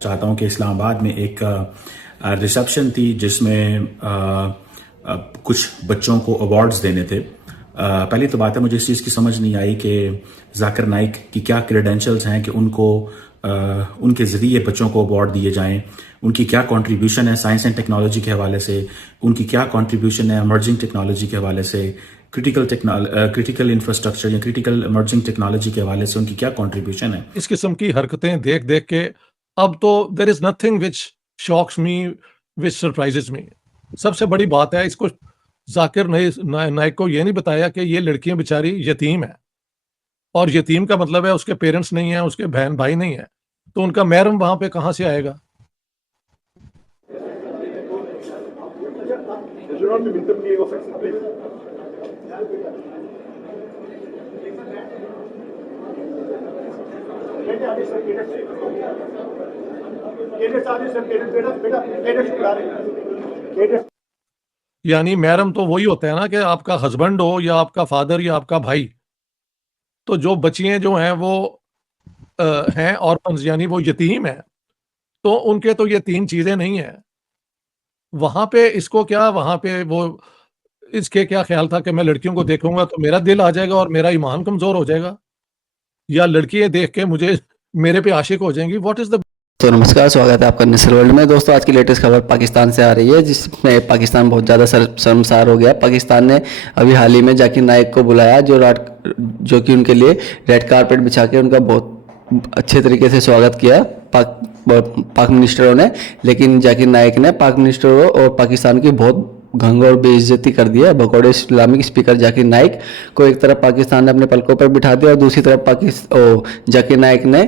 चाहता हूं कि इस्लामाबाद में एक रिसेप्शन थी जिसमें कुछ बच्चों को अवार्ड्स देने थे। पहली तो बात है, मुझे इस चीज़ की समझ नहीं आई कि जाकिर नाइक की क्या क्रेडेंशियल्स हैं कि उनको उनके ज़रिए बच्चों को अवार्ड दिए जाएं। उनकी क्या कंट्रीब्यूशन है साइंस एंड टेक्नोलॉजी के हवाले से, उनकी क्या कंट्रीब्यूशन है इमर्जिंग टेक्नोलॉजी के हवाले से, क्रिटिकल इंफ्रास्ट्रक्चर या क्रिटिकल इमर्जिंग टेक्नोलॉजी के हवाले से उनकी क्या कंट्रीब्यूशन है। इस किस्म की हरकतें देख देख के अब तो there is nothing which shocks me, which surprises me. सबसे बड़ी बात है, इसको जाकिर नाइक को ये नहीं बताया कि ये लड़कियां बेचारी यतीम है, और यतीम का मतलब है उसके पेरेंट्स नहीं है, उसके बहन भाई नहीं है, तो उनका महरम वहां पे कहां से आएगा। यानी महरम तो वही होता है ना कि आपका हस्बैंड हो या आपका फादर या आपका भाई। तो जो बच्चियां जो हैं वो हैं ऑर्फन्स, यानी वो यतीम है, तो उनके तो ये तीन चीजें नहीं है। वहां पे इसको क्या, वहां पे वो इसके क्या ख्याल था कि मैं लड़कियों को देखूंगा तो मेरा दिल आ जाएगा और मेरा ईमान कमजोर हो जाएगा, या लड़कियां देख के मुझे मेरे पे आशिक हो जाएंगी। What is the. तो नमस्कार, स्वागत है आपका नेसर वर्ल्ड में। दोस्तों, आज की लेटेस्ट खबर पाकिस्तान से आ रही है, जिसमें पाकिस्तान बहुत ज़्यादा शर्मसार हो गया। पाकिस्तान ने अभी हाल ही में जाकिर नाइक को बुलाया, जो कि उनके लिए रेड कारपेट बिछा के उनका बहुत अच्छे तरीके से स्वागत किया पाक मिनिस्टरों ने। लेकिन जाकिर नाइक ने पाक मिनिस्टरों और पाकिस्तान की बहुत घंग और बेइज्जती कर दिया। भगोड़े इस्लामिक स्पीकर जाकिर नाइक को एक तरफ पाकिस्तान ने अपने पलकों पर बिठा दिया और दूसरी तरफ जाकिर नाइक ने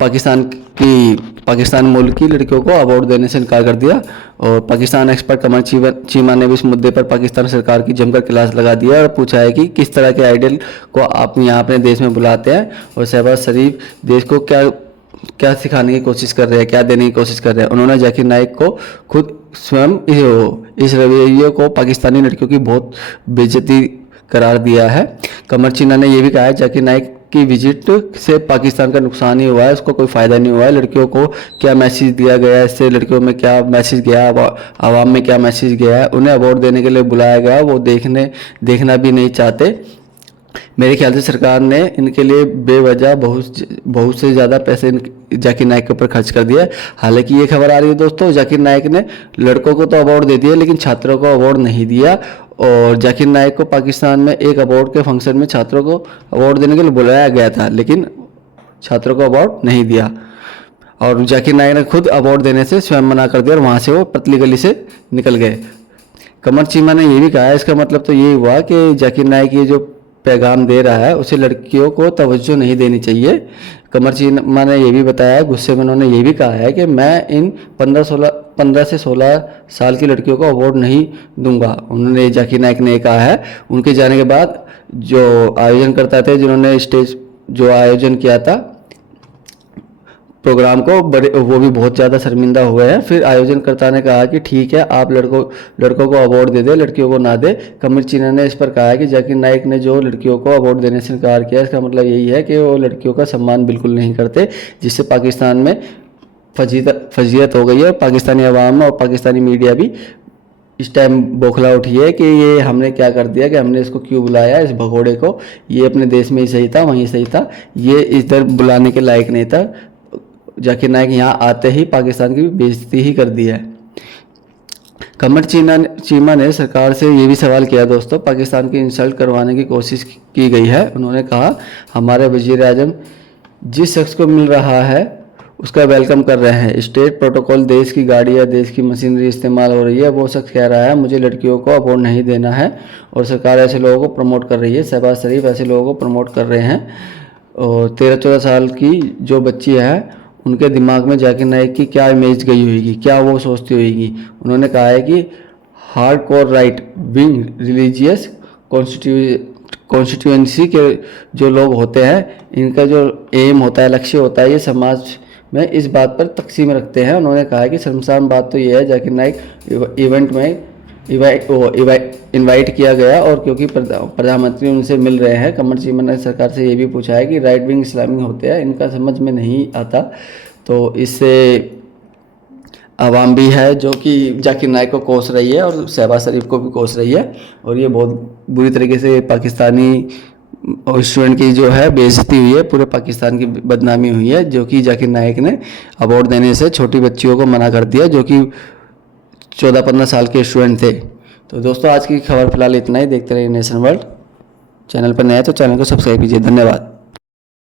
पाकिस्तान मुल्क की लड़कियों को अवार्ड देने से इनकार कर दिया। और पाकिस्तान एक्सपर्ट कमर चीमा ने भी इस मुद्दे पर पाकिस्तान सरकार की जमकर क्लास लगा दिया और पूछा है कि किस तरह के आइडल को आप यहाँ अपने देश में बुलाते हैं, और शहबाज शरीफ देश को क्या सिखाने की कोशिश कर रहे हैं, क्या देने की कोशिश कर रहे हैं। उन्होंने जाकिर नाइक को खुद स्वयं इस रवैये को पाकिस्तानी लड़कियों की बहुत बेइज्जती करार दिया है। कमर चीना ने यह भी कहा है जाकिर नाइक की विजिट से पाकिस्तान का नुकसान ही हुआ है, उसको कोई फ़ायदा नहीं हुआ है। लड़कियों को क्या मैसेज दिया गया है, इससे लड़कियों में क्या मैसेज गया, आवाम में क्या मैसेज गया है। उन्हें अवार्ड देने के लिए बुलाया गया, वो देखना भी नहीं चाहते। मेरे ख्याल से सरकार ने इनके लिए बेवजह बहुत से ज़्यादा पैसे जाकिर नाइक के ऊपर खर्च कर दिया। हालांकि ये खबर आ रही है दोस्तों, जाकिर नाइक ने लड़कों को तो अवार्ड दे दिया लेकिन छात्रों को अवार्ड नहीं दिया। और जाकिर नाइक को पाकिस्तान में एक अवार्ड के फंक्शन में छात्रों को अवार्ड देने के लिए बुलाया गया था, लेकिन छात्रों को अवार्ड नहीं दिया। और जाकिर नाइक ने खुद अवार्ड देने से स्वयं मना कर दिया और वहाँ से वो पतली गली से निकल गए। कमर चीमा ने यह भी कहा है, इसका मतलब तो ये हुआ कि जाकिर नाइक ये जो पैगाम दे रहा है उसे लड़कियों को तवज्जो नहीं देनी चाहिए। कमर चीमा ने यह भी बताया है, गुस्से में उन्होंने ये भी कहा है कि मैं इन 15 से 16 साल की लड़कियों को अवार्ड नहीं दूंगा। उन्होंने जाकिर नाइक ने कहा है। उनके जाने के बाद जो आयोजनकर्ता थे, जिन्होंने स्टेज जो आयोजन किया था प्रोग्राम को, वो भी बहुत ज़्यादा शर्मिंदा हुए हैं। फिर आयोजनकर्ता ने कहा कि ठीक है, आप लड़कों को अवार्ड दे दे, लड़कियों को ना दे। कमर चीना ने इस पर कहा है कि जाकिर नाइक ने जो लड़कियों को अवार्ड देने से इनकार किया, इसका मतलब यही है कि वो लड़कियों का सम्मान बिल्कुल नहीं करते, जिससे पाकिस्तान में फजीयत हो गई है। पाकिस्तानी अवाम और पाकिस्तानी मीडिया भी इस टाइम बौखला उठी है कि ये हमने क्या कर दिया, कि हमने इसको क्यों बुलाया, इस भगोड़े को। ये अपने देश में ही सही था, वहीं सही था, ये इधर बुलाने के लायक नहीं था। जाकिर नाइक यहाँ आते ही पाकिस्तान की बेइज्जती ही कर दी है। कमर चीमा ने सरकार से ये भी सवाल किया दोस्तों, पाकिस्तान की इंसल्ट करवाने की कोशिश की गई है। उन्होंने कहा, हमारे वजीर आजम जिस शख्स को मिल रहा है उसका वेलकम कर रहे हैं। स्टेट प्रोटोकॉल, देश की गाड़ी या देश की मशीनरी इस्तेमाल हो रही है, वो शख्स कह रहा है मुझे लड़कियों को अवार्ड नहीं देना है, और सरकार ऐसे लोगों को प्रमोट कर रही है। शहबाज शरीफ ऐसे लोगों को प्रमोट कर रहे हैं। और 13-14 साल की जो बच्ची है, उनके दिमाग में जाकिर नाइक की क्या इमेज गई होगी, क्या वो सोचती होगी। उन्होंने कहा है कि hard core right wing religious constituency के जो लोग होते हैं, इनका जो एम होता है, लक्ष्य होता है, ये समाज में इस बात पर तकसीम रखते हैं। उन्होंने कहा है कि शर्मसार बात तो ये है, जाकिर नाइक इवेंट में इनवाइट किया गया और क्योंकि प्रधानमंत्री उनसे मिल रहे हैं। कमर चीमा ने सरकार से ये भी पूछा है कि राइट विंग इस्लामिक होते हैं, इनका समझ में नहीं आता, तो इससे आवाम भी है जो कि जाकिर नाइक को कोस रही है और शहबाज शरीफ को भी कोस रही है, और ये बहुत बुरी तरीके से पाकिस्तानी स्टूडेंट की जो है बेइज्जती हुई है, पूरे पाकिस्तान की बदनामी हुई है, जो कि जाकिर नाइक ने अवार्ड देने से छोटी बच्चियों को मना कर दिया जो कि 14-15 साल के स्टूडेंट थे। तो दोस्तों आज की खबर फिलहाल इतना ही। देखते रहिए नेशन वर्ल्ड। चैनल पर नए हैं तो चैनल को सब्सक्राइब कीजिए। धन्यवाद।